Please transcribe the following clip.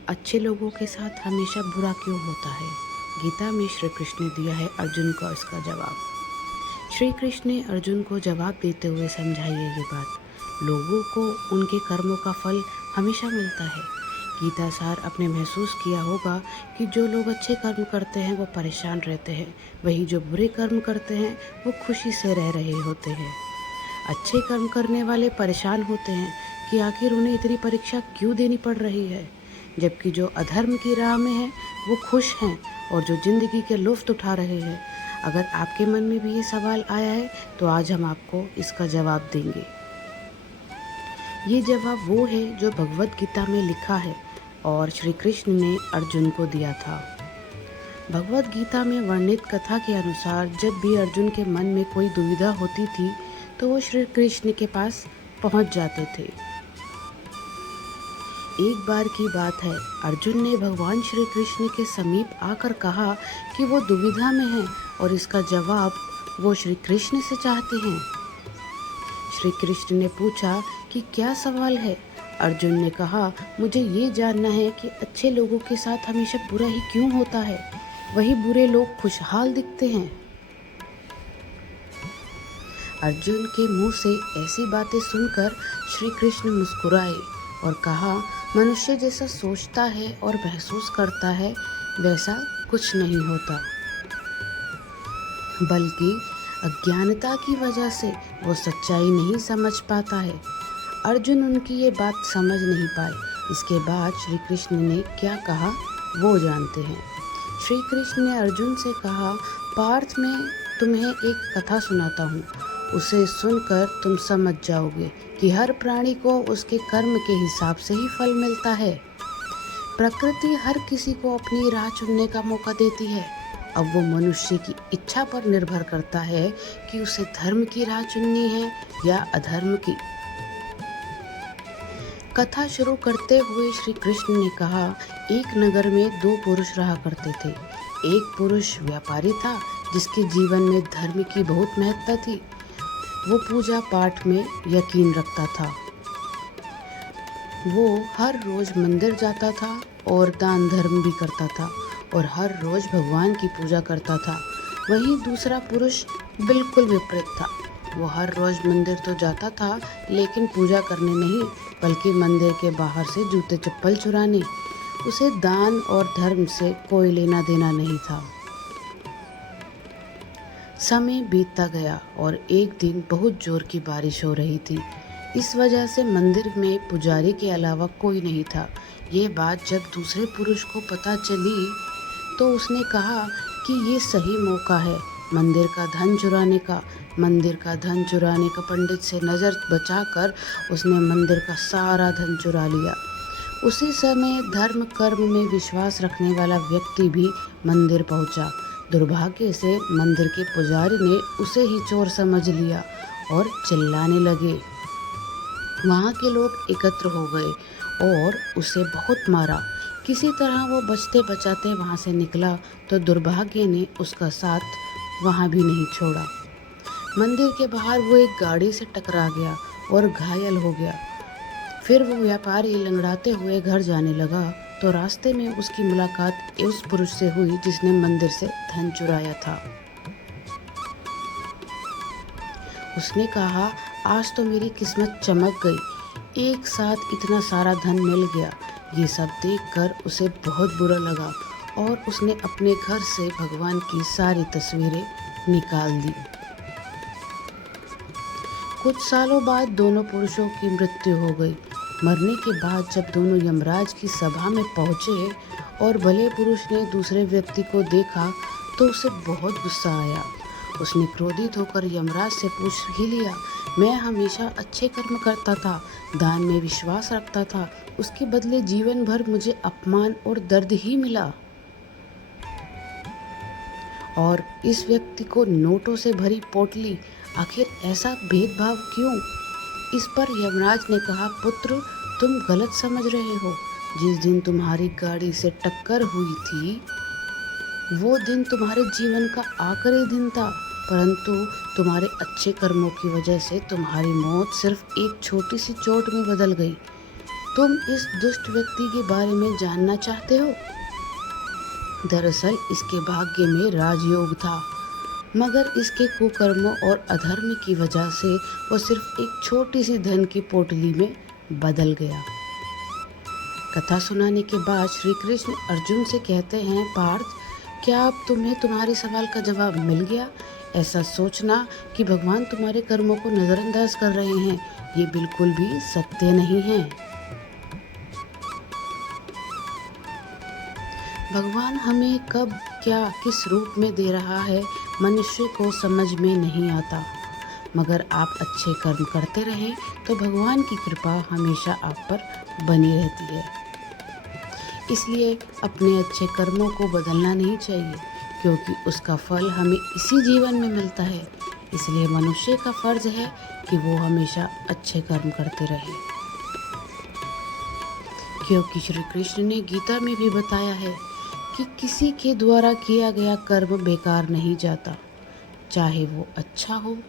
अच्छे लोगों के साथ हमेशा बुरा क्यों होता है? गीता में श्री कृष्ण ने दिया है अर्जुन को इसका जवाब। श्री कृष्ण ने अर्जुन को जवाब देते हुए समझाई है ये बात। लोगों को उनके कर्मों का फल हमेशा मिलता है। गीता सार आपने महसूस किया होगा कि जो लोग अच्छे कर्म करते हैं वो परेशान रहते हैं, वही जो बुरे कर्म करते हैं वो खुशी से रह रहे होते हैं। अच्छे कर्म करने वाले परेशान होते हैं कि आखिर उन्हें इतनी परीक्षा क्यों देनी पड़ रही है, जबकि जो अधर्म की राह में हैं वो खुश हैं और जो जिंदगी के लुत्फ उठा रहे हैं। अगर आपके मन में भी ये सवाल आया है तो आज हम आपको इसका जवाब देंगे। ये जवाब वो है जो भगवत गीता में लिखा है और श्री कृष्ण ने अर्जुन को दिया था। भगवत गीता में वर्णित कथा के अनुसार जब भी अर्जुन के मन में कोई दुविधा होती थी तो वो श्री कृष्ण के पास पहुंच जाते थे। एक बार की बात है, अर्जुन ने भगवान श्री कृष्ण के समीप आकर कहा कि वो दुविधा में है और इसका जवाब वो श्री कृष्ण से चाहते हैं। श्री कृष्ण ने पूछा कि क्या सवाल है? अर्जुन ने कहा, मुझे ये जानना है कि अच्छे लोगों के साथ हमेशा बुरा ही क्यों होता है, वही बुरे लोग खुशहाल दिखते हैं। अर्जुन के मुंह से ऐसी बातें सुनकर श्री कृष्ण मुस्कुराए और कहा, मनुष्य जैसा सोचता है और महसूस करता है वैसा कुछ नहीं होता, बल्कि अज्ञानता की वजह से वो सच्चाई नहीं समझ पाता है। अर्जुन उनकी ये बात समझ नहीं पाए। इसके बाद श्री कृष्ण ने क्या कहा वो जानते हैं। श्री कृष्ण ने अर्जुन से कहा, पार्थ मैं तुम्हें एक कथा सुनाता हूँ, उसे सुनकर तुम समझ जाओगे कि हर प्राणी को उसके कर्म के हिसाब से ही फल मिलता है। प्रकृति हर किसी को अपनी राह चुनने का मौका देती है। अब वो मनुष्य की इच्छा पर निर्भर करता है कि उसे धर्म की राह चुननी है या अधर्म की। कथा शुरू करते हुए श्री कृष्ण ने कहा, एक नगर में दो पुरुष रहा करते थे। एक पुरुष व्यापारी था जिसके जीवन में धर्म की बहुत महत्ता थी। वो पूजा पाठ में यकीन रखता था। वो हर रोज मंदिर जाता था और दान धर्म भी करता था और हर रोज भगवान की पूजा करता था। वहीं दूसरा पुरुष बिल्कुल विपरीत था। वो हर रोज मंदिर तो जाता था लेकिन पूजा करने नहीं, बल्कि मंदिर के बाहर से जूते चप्पल चुराने। उसे दान और धर्म से कोई लेना देना नहीं था। समय बीतता गया और एक दिन बहुत जोर की बारिश हो रही थी। इस वजह से मंदिर में पुजारी के अलावा कोई नहीं था। ये बात जब दूसरे पुरुष को पता चली तो उसने कहा कि ये सही मौका है मंदिर का धन चुराने का। पंडित से नज़र बचाकर उसने मंदिर का सारा धन चुरा लिया। उसी समय धर्म कर्म में विश्वास रखने वाला व्यक्ति भी मंदिर पहुंचा। दुर्भाग्य से मंदिर के पुजारी ने उसे ही चोर समझ लिया और चिल्लाने लगे। वहाँ के लोग एकत्र हो गए और उसे बहुत मारा। किसी तरह वो बचते बचाते वहाँ से निकला तो दुर्भाग्य ने उसका साथ वहाँ भी नहीं छोड़ा। मंदिर के बाहर वो एक गाड़ी से टकरा गया और घायल हो गया। फिर वो व्यापारी लंगड़ाते हुए घर जाने लगा तो रास्ते में उसकी मुलाकात उस पुरुष से हुई जिसने मंदिर से धन चुराया था। उसने कहा, आज तो मेरी किस्मत चमक गई, एक साथ इतना सारा धन मिल गया। ये सब देखकर उसे बहुत बुरा लगा और उसने अपने घर से भगवान की सारी तस्वीरें निकाल दी। कुछ सालों बाद दोनों पुरुषों की मृत्यु हो गई। मरने के बाद जब दोनों यमराज की सभा में पहुंचे और भले पुरुष ने दूसरे व्यक्ति को देखा तो उसे बहुत गुस्सा आया। उसने क्रोधित होकर यमराज से पूछ ही लिया, मैं हमेशा अच्छे कर्म करता था, दान में विश्वास रखता था, उसके बदले जीवन भर मुझे अपमान और दर्द ही मिला। और इस व्यक्ति को नोटों से भरी पोटली, आखिर ऐसा भेदभाव क्यों? इस पर यमराज ने कहा, पुत्र तुम गलत समझ रहे हो। जिस दिन तुम्हारी गाड़ी से टक्कर हुई थी वो दिन तुम्हारे जीवन का आखिरी दिन था, परंतु तुम्हारे अच्छे कर्मों की वजह से तुम्हारी मौत सिर्फ एक छोटी सी चोट में बदल गई। तुम इस दुष्ट व्यक्ति के बारे में जानना चाहते हो? दरअसल इसके भाग्य में राजयोग था, मगर इसके कुकर्मों और अधर्म की वजह से वो सिर्फ एक छोटी सी धन की पोटली में बदल गया। कथा सुनाने के बाद श्री कृष्ण अर्जुन से कहते हैं, पार्थ, क्या अब तुम्हें तुम्हारे सवाल का जवाब मिल गया? ऐसा सोचना कि भगवान तुम्हारे कर्मों को नज़रअंदाज कर रहे हैं, ये बिल्कुल भी सत्य नहीं है। भगवान हमें कब क्या किस रूप में दे रहा है मनुष्य को समझ में नहीं आता, मगर आप अच्छे कर्म करते रहें तो भगवान की कृपा हमेशा आप पर बनी रहती है। इसलिए अपने अच्छे कर्मों को बदलना नहीं चाहिए, क्योंकि उसका फल हमें इसी जीवन में मिलता है। इसलिए मनुष्य का फर्ज है कि वो हमेशा अच्छे कर्म करते रहे, क्योंकि श्री कृष्ण ने गीता में भी बताया है कि किसी के द्वारा किया गया कर्म बेकार नहीं जाता, चाहे वो अच्छा हो